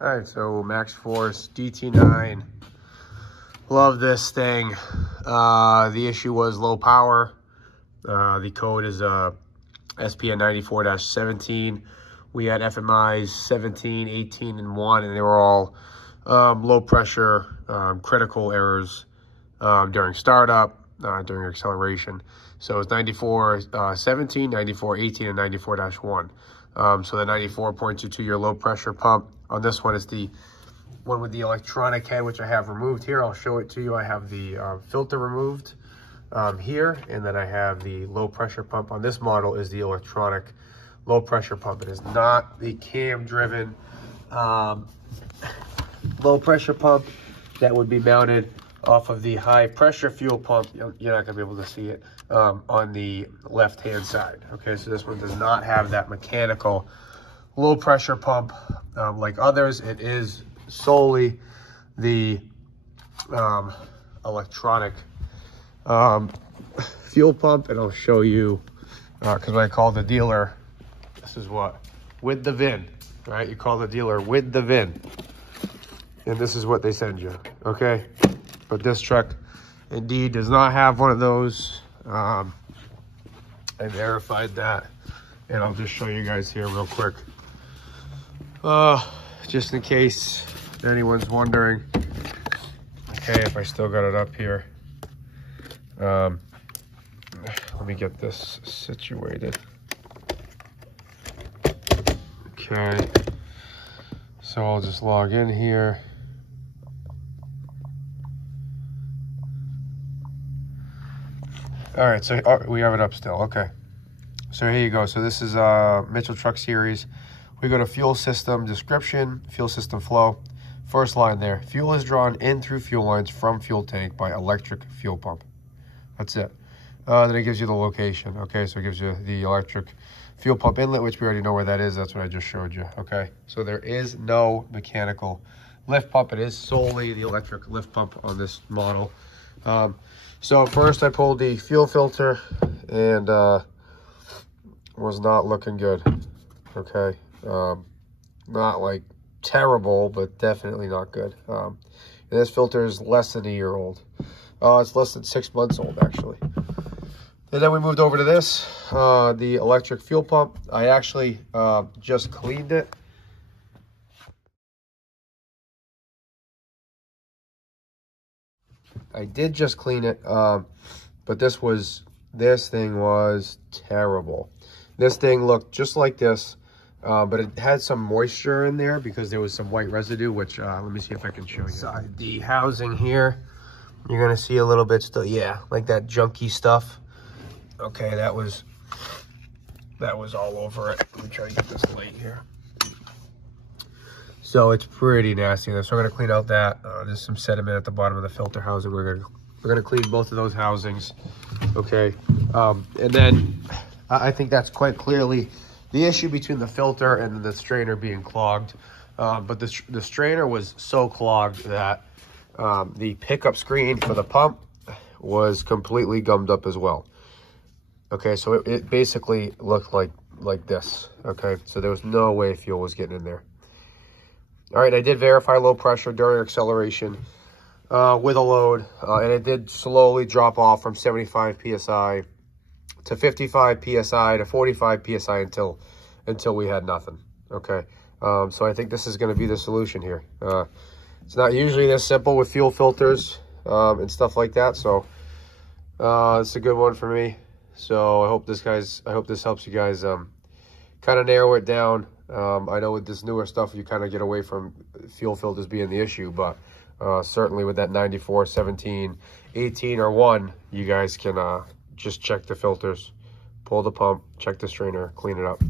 All right, so MAXXFORCE DT9. Love this thing. The issue was low power. The code is SPN 94-17. We had FMIs 17, 18, and 1, and they were all low pressure, critical errors during startup, during acceleration. So it's 94-17, 94-18, and 94-1. So the 94.22 your low pressure pump. On this one is the one with the electronic head, which I have removed here. I'll show it to you. I have the filter removed here, and then I have the low pressure pump. On this model is the electronic low pressure pump. It is not the cam driven low pressure pump that would be mounted off of the high pressure fuel pump. You're not gonna be able to see it on the left hand side. Okay, so this one does not have that mechanical low pressure pump like others. It is solely the electronic fuel pump, and I'll show you because when I call the dealer, this is what, with the VIN, right? You call the dealer with the VIN, and this is what they send you, okay? But this truck indeed does not have one of those. I verified that, and I'll just show you guys here real quick. Just in case anyone's wondering. Okay, if I still got it up here. Let me get this situated. Okay, so I'll just log in here. All right, so we have it up still. Okay, so here you go. So this is Mitchell Truck Series. We go to fuel system description, fuel system flow. First line there, fuel is drawn in through fuel lines from fuel tank by electric fuel pump. That's it. Then it gives you the location. Okay, so it gives you the electric fuel pump inlet, which we already know where that is. That's what I just showed you. Okay, so there is no mechanical lift pump. It is solely the electric lift pump on this model. So first I pulled the fuel filter, and was not looking good. Okay, not like terrible, but definitely not good. And this filter is less than a year old. It's less than 6 months old, actually. And then we moved over to this, the electric fuel pump. I actually just cleaned it. I did just clean it, but this thing was terrible. This thing looked just like this, but it had some moisture in there because there was some white residue, which let me see if I can show you. Inside the housing here, you're gonna see a little bit still, yeah, like that junky stuff. Okay, that was all over it. Let me try to get this light here. So it's pretty nasty. So we're gonna clean out that. There's some sediment at the bottom of the filter housing. We're gonna clean both of those housings. Okay, and then I think that's quite clearly the issue between the filter and the strainer being clogged. But the strainer was so clogged that the pickup screen for the pump was completely gummed up as well. Okay, so it basically looked like this. Okay, so there was no way fuel was getting in there. All right, I did verify low pressure during acceleration with a load, and it did slowly drop off from 75 PSI to 55 PSI to 45 PSI until we had nothing. Okay, so I think this is going to be the solution here. It's not usually this simple with fuel filters and stuff like that, so it's a good one for me. So I hope this helps you guys kind of narrow it down. I know with this newer stuff, you kind of get away from fuel filters being the issue, but certainly with that 94, 17, 18, or 1, you guys can just check the filters, pull the pump, check the strainer, clean it up.